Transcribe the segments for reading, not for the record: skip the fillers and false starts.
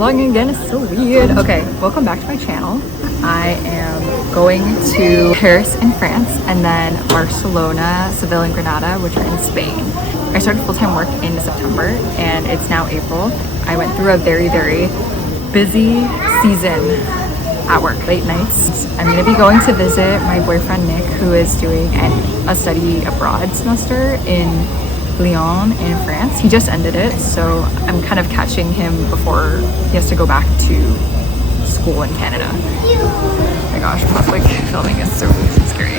vlogging again. It's so weird. Okay, welcome back to my channel. I am going to Paris in France and then Barcelona, Seville, and Granada, which are in Spain. I started full-time work in September and it's now April. I went through a very busy season at work, late nights. I'm gonna be going to visit my boyfriend Nick, who is doing a study abroad semester in Lyon in France. He just ended it, so I'm kind of catching him before he has to go back to school in Canada. Oh my gosh, public filming is so scary.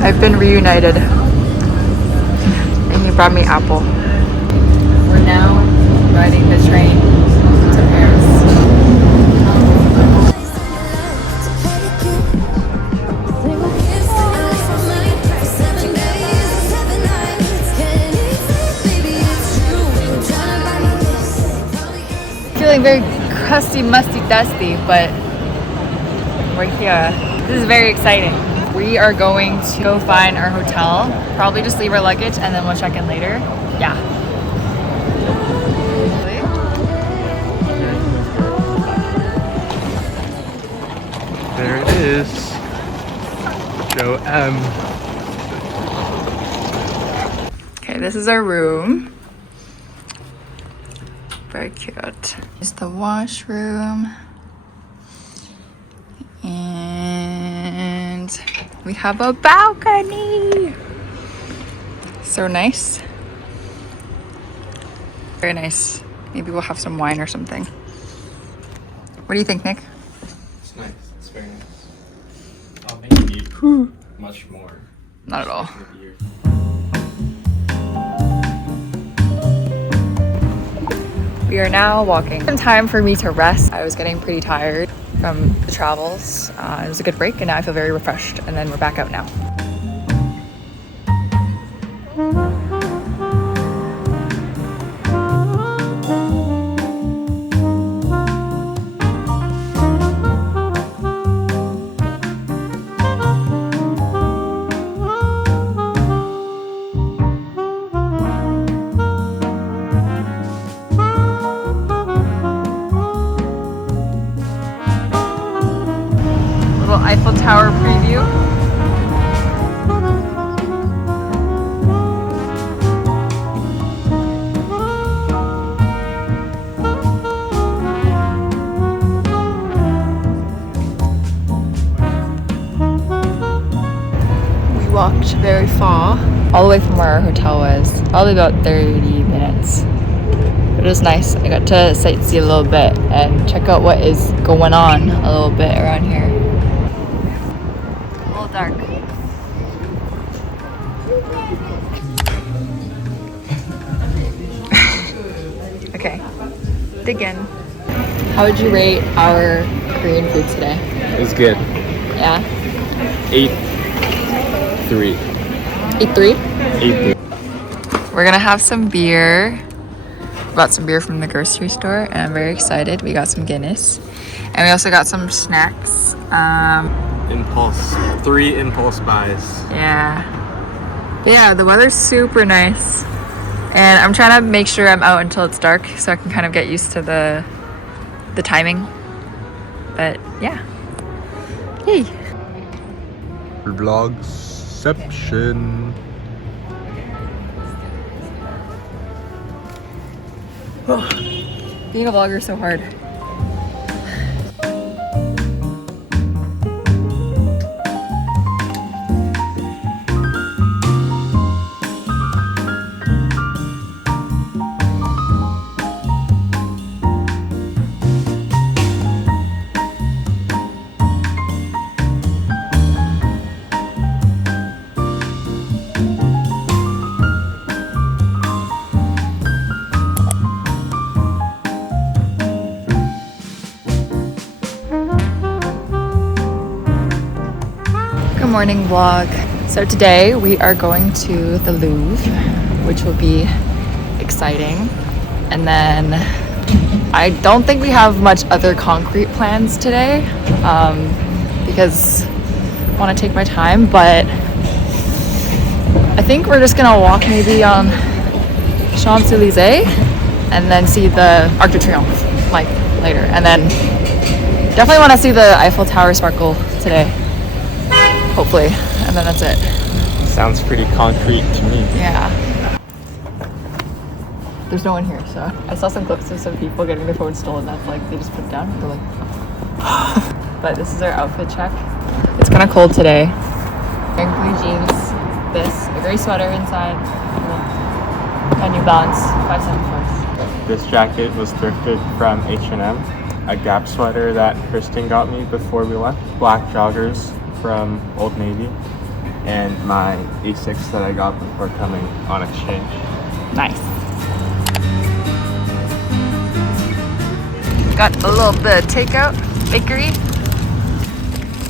I've been reunited and he brought me apple. We're now riding the train to Paris. Feeling very crusty, musty, dusty, but we're here. This is very exciting. We are going to go find our hotel, probably just leave our luggage and then we'll check in later. Yeah. There it is. Kcho M. Okay, this is our room. Very cute. Here's the washroom. And we have a balcony. So nice. Very nice. Maybe we'll have some wine or something. What do you think, Nick? It's nice. It's very nice. I'll make you much more. Not at all. We are now walking. Some time for me to rest. I was getting pretty tired from the travels. It was a good break and now I feel very refreshed, and then we're back out now. Eiffel Tower preview. We walked very far, all the way from where our hotel was, probably about 30 minutes. It was nice. I got to sightsee a little bit and check out what is going on a little bit around here. Dark. Okay, dig in. How would you rate our Korean food today? It's good. Yeah? 8-3. 8-3? 8-3. We're gonna have some beer. Bought some beer from the grocery store and I'm very excited. We got some Guinness. And we also got some snacks. Impulse. 3 impulse buys. Yeah. Yeah, the weather's super nice. And I'm trying to make sure I'm out until it's dark so I can kind of get used to the timing. But yeah. Yay. Vlogception. Being a vlogger is so hard. Morning vlog. So today we are going to the Louvre, which will be exciting. And then I don't think we have much other concrete plans today. because I want to take my time, but I think we're just gonna walk maybe on Champs-Elysees and then see the Arc de Triomphe like later, and then definitely want to see the Eiffel Tower sparkle today, hopefully, and then that's it. Sounds pretty concrete to me. Yeah. There's no one here, so I saw some clips of some people getting their phone stolen. That's like they just put it down. They're like, but this is our outfit check. It's kind of cold today. Wearing blue jeans, this, a gray sweater inside, my New Balance 574s. This jacket was thrifted from H&M. A Gap sweater that Kristen got me before we left. Black joggers from Old Navy. And my Asics that I got before coming on exchange. Nice. Got a little bit of takeout, bakery.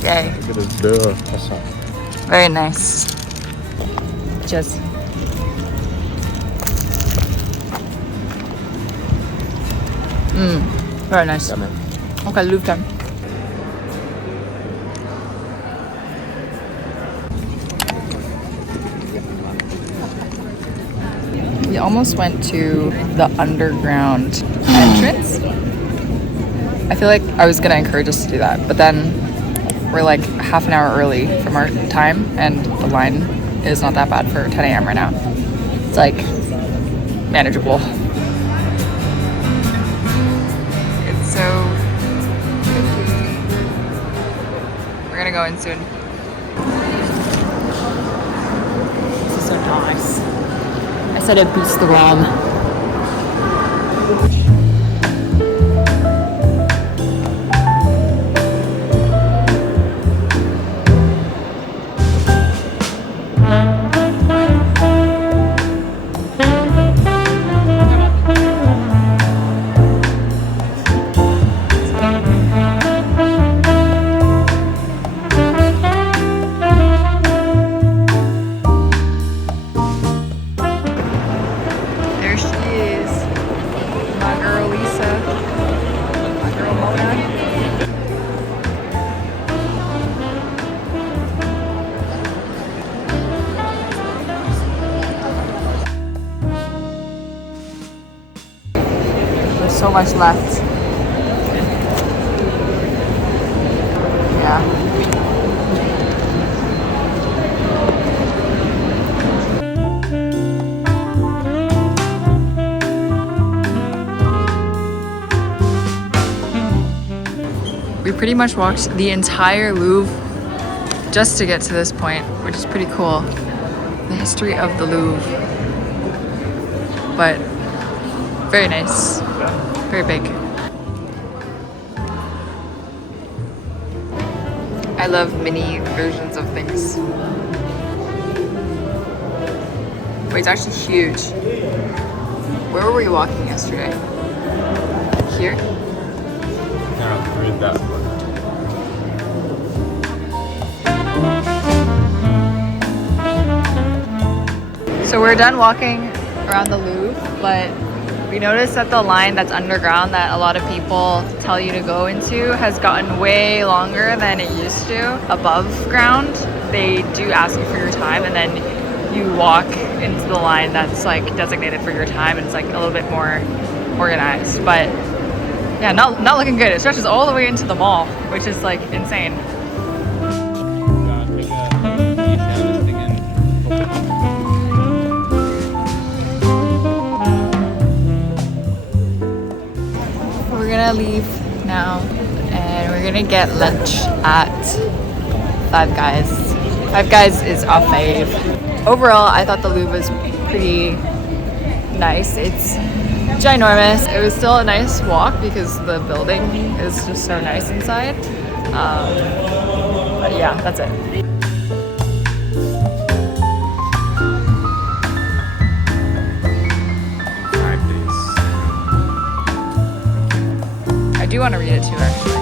Yay. Look at this bill. Very nice. Cheers. Very nice. Okay, Louvre time. We almost went to the underground entrance. I feel like I was gonna encourage us to do that, but then we're like half an hour early from our time, and the line is not that bad for 10 a.m. right now. It's like manageable. It's so pretty. We're gonna go in soon. This is so nice. I said it beats the ROM. So much left. Yeah. We pretty much walked the entire Louvre just to get to this point, which is pretty cool. The history of the Louvre. But very nice. Very big. I love mini versions of things. Wait, it's actually huge. Where were we walking yesterday? Here? Yeah, read that one. So we're done walking around the Louvre, but we noticed that the line that's underground that a lot of people tell you to go into has gotten way longer than it used to. Above ground, they do ask you for your time, and then you walk into the line that's like designated for your time, and it's like a little bit more organized. But yeah, not looking good. It stretches all the way into the mall, which is like insane. We're gonna leave now, and we're gonna get lunch at Five Guys. Five Guys is our fave. Overall, I thought the Louvre was pretty nice. It's ginormous. It was still a nice walk because the building is just so nice inside. But yeah, that's it. I do want to read it too, actually.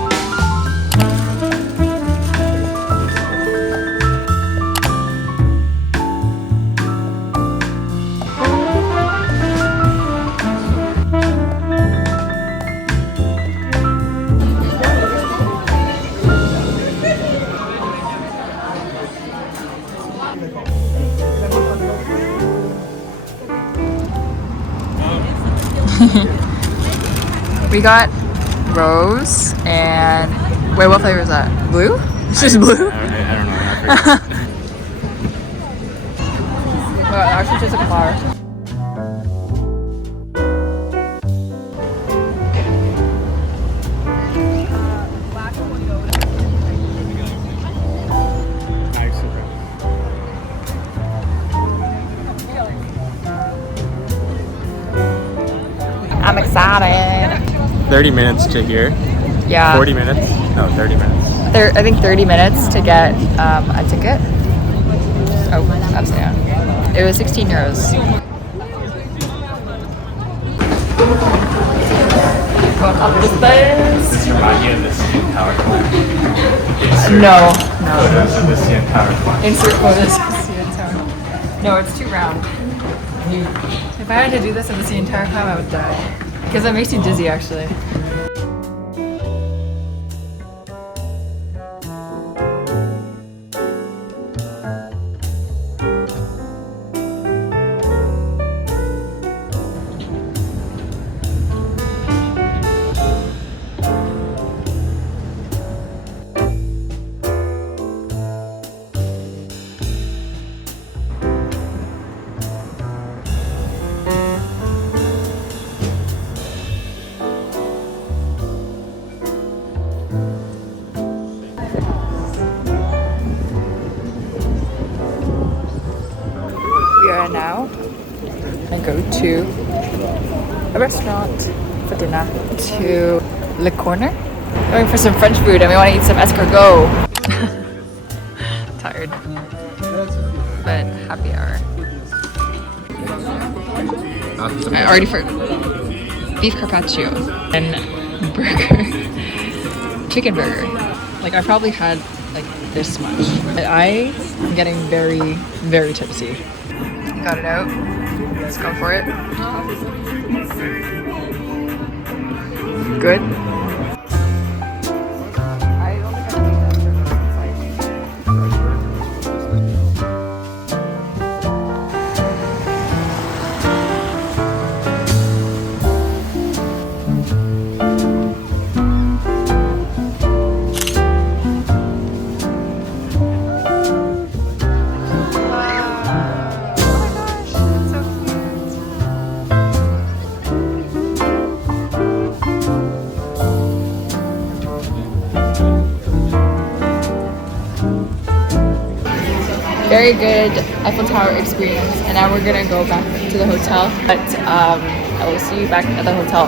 We got rose and wait, what flavor is that? Blue? It's just blue? I don't know. I forget. Well, it actually tastes like a flower. I'm excited. 30 minutes to here. Yeah. 40 minutes? No, 30 minutes. I think 30 minutes to get a ticket. Oh, upside down. It was 16 euros. Going up the stairs. Does this remind you of the CN Tower climb? No. Photos of the CN Tower climb. Insert photos. No, it's too round. If I had to do this in the CN Tower climb, I would die. Because it makes you dizzy, actually. We are now gonna go to a restaurant for dinner to Le Corner. Going for some French food and we want to eat some escargot. Tired, but happy hour. I already forgot beef carpaccio and burger, chicken burger. Like I probably had like this much. But I am getting very, very tipsy. Got it out. Let's go for it. Good. Very good Eiffel Tower experience, and now we're gonna go back to the hotel. But I will see you back at the hotel.